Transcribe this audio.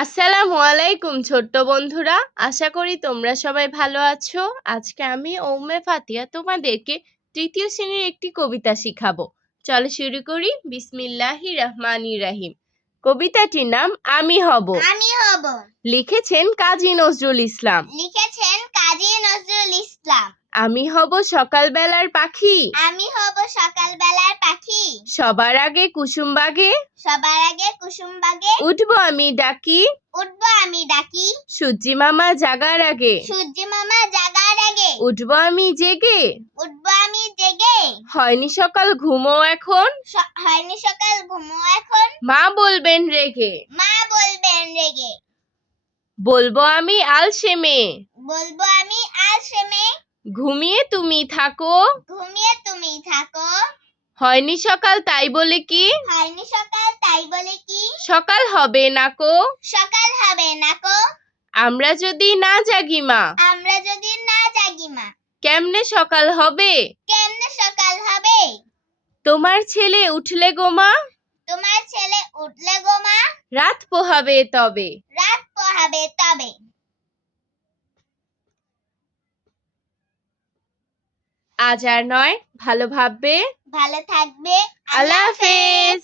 আসসালামু আলাইকুম ছোট্ট বন্ধুরা, আশা করি তোমরা সবাই ভালো আছো। আজকে আমি ওম্মে ফাতিয়া তোমাদেরকে তৃতীয় শ্রেণীর একটি কবিতা শিখাবো। চলো শুরু করি। বিসমিল্লাহির রহমানির রহিম। কবিতাটির নাম আমি হব। আমি হব। লিখেছেন কাজী নজরুল ইসলাম। আমি হব সকালবেলার পাখি। আমি হব সকালবেলার পাখি। সবার আগে কুসুম বাগে উঠবো আমি ডাকি। সূর্যি মামা জাগার আগে উঠবো আমি জেগে। হয়নি সকাল ঘুমো এখন মা বলবেন রেগে। বলবো আমি আলসেমে ঘুমিয়ে তুমি থাকো। হয়নি সকাল তাই বলে কি সকাল হবে নাকো। আমরা যদি না জাগি মা কেমনে সকাল হবে। তোমার ছেলে উঠলে গো মা রাত পোহাবে তবে। আজ আর নয়, ভালো ভাববে। ভালো থাকবে। আল্লাহ হাফেজ।